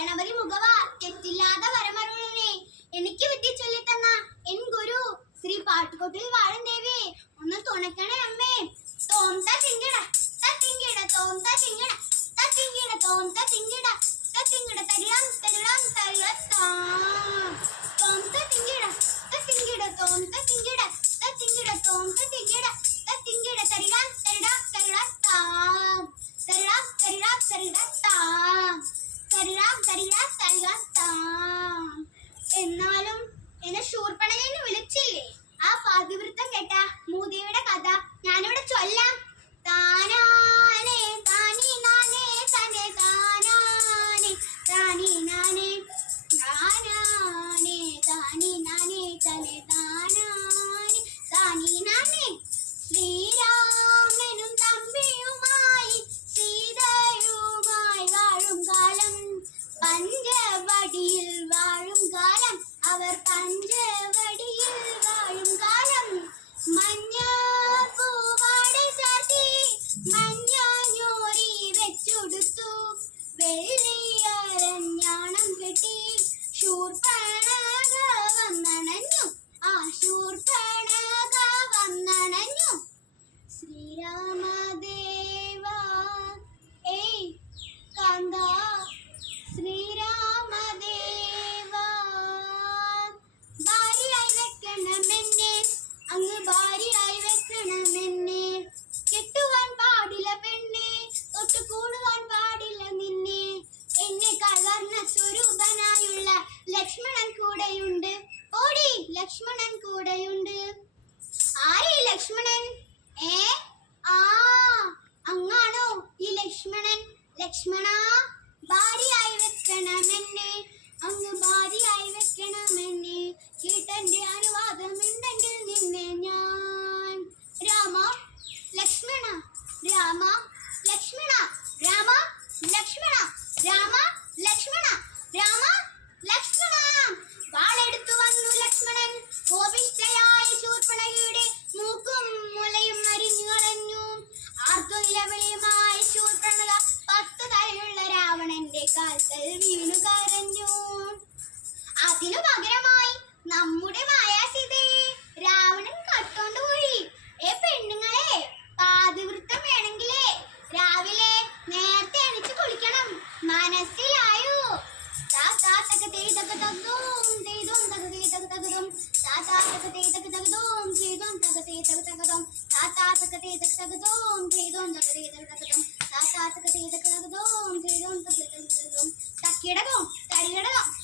ഗണപതി മുഖവ തെറ്റില്ലാതെ വരമരുളനെ എനിക്ക് വിദ്യ ചൊല്ലിത്തന്ന എൻ ഗുരു ശ്രീ പാട്ടുകൊട്ടിൽ വാഴും ദേവി ഒന്ന് തുണക്കണേ അമ്മേ. തോം തിങ്കിട തിങ്കിട തോം തിങ്കിട തിങ്കിട തോം തിങ്കിട തിങ്കിട തരിടാം തരിടാം തരിടത്താ തോം തിങ്കിട തിങ്കിട തോം തിങ്കിട തിങ്കിട തോം തിങ്കിട തിങ്കിട തരിടാം തരിടാം തരിടത്താ തരിടാം തരിടാം തരിടത്താ തരിടാം തരിടാം തരിടത്താ. എന്നാലും എന്നെ ശൂർപ്പണഖനെ വിളിച്ചില്ലേ? ആ പാതിവൃത്തം കേട്ട മൂദേവിയുടെ കഥ ഞാനിവിടെ ചൊല്ലാം. താനാനേ താനീ നാനേ തനേ താനാനേ താനീ നാനേ താനാനേ താനീ നാനേ തനേ താനാനേ താനീ നാനേ. ശ്രീരാമനും തമ്പിയുമായി സീതയുമായി വാഴും കാലം പഞ്ചവടിയിൽ വാഴും കാലം അവർ പഞ്ചവടിയിൽ വാഴും കാലം. മഞ്ഞ പൂവാട ചാർത്തി മഞ്ഞോരി വെച്ചുടുത്തു വെള്ളിയരഞ്ഞാണം കെട്ടി ശൂർപ്പണഖ വന്നണഞ്ഞു ആ ശൂർപ്പണഖ വന്നണഞ്ഞു. ശ്രീരാമദേവ ഏയ് കാന്ത ശ്രീരാമദേവ ഭാര്യയായി വെക്കണമെന്നെ അങ്ങ് ഭാര്യയായി വെക്കണമെന്നെ. കെട്ടുവാൻ പാടില്ല പെണ്ണെ തൊട്ട് കൂടുവാൻ പാടില്ല നിന്നെ. എന്നെ കവർന്ന സ്വരൂപനായുള്ള ലക്ഷ്മണൻ കൂടെയുണ്ട് ഓടി ലക്ഷ്മണൻ കൂടെയുണ്ട്. ആരെ ലക്ഷ്മണൻ? ആ അങ്ങാണോ ഈ ലക്ഷ്മണൻ? ലക്ഷ്മണ ഭാര്യയായി വെക്കണമെന്നെ അങ്ങ് ഭാര്യയായി വെക്കണമെന്നെ. കേട്ടെന്റെ അനുവാദം ഉണ്ടെങ്കിൽ നിന്നെ ഞാൻ രാമ ലക്ഷ്മണ രാമ ലക്ഷ്മണ രാമ ലക്ഷ്മണ രാമ ലക്ഷ്മണ രാമ ലക്ഷ്മണ. വാളെടുത്തു വന്നു ലക്ഷ്മണൻ കോപിഷ്ഠയായി ശൂർപ്പണഖയുടെ മൂക്കും മുലയും അരിഞ്ഞു കളഞ്ഞു. ആർത്തുനിലവിളിയുമായി ശൂർപ്പണഖ 10 തലയുള്ള രാവണന്റെ കാൽക്കൽ വീണു കരഞ്ഞു. അതിനു പകരമായി നമ്മുടെ മായാസീതയെ രാവണൻ കട്ടോണ്ടുപോയി. പെണ്ണുങ്ങളെ പാതിവൃത്തം വേണമെങ്കിലേ രാവിലെ നേരത്തെ എണിച്ച് കുളിക്കണം. മനസ്സിലായോ? തക്കിടകോ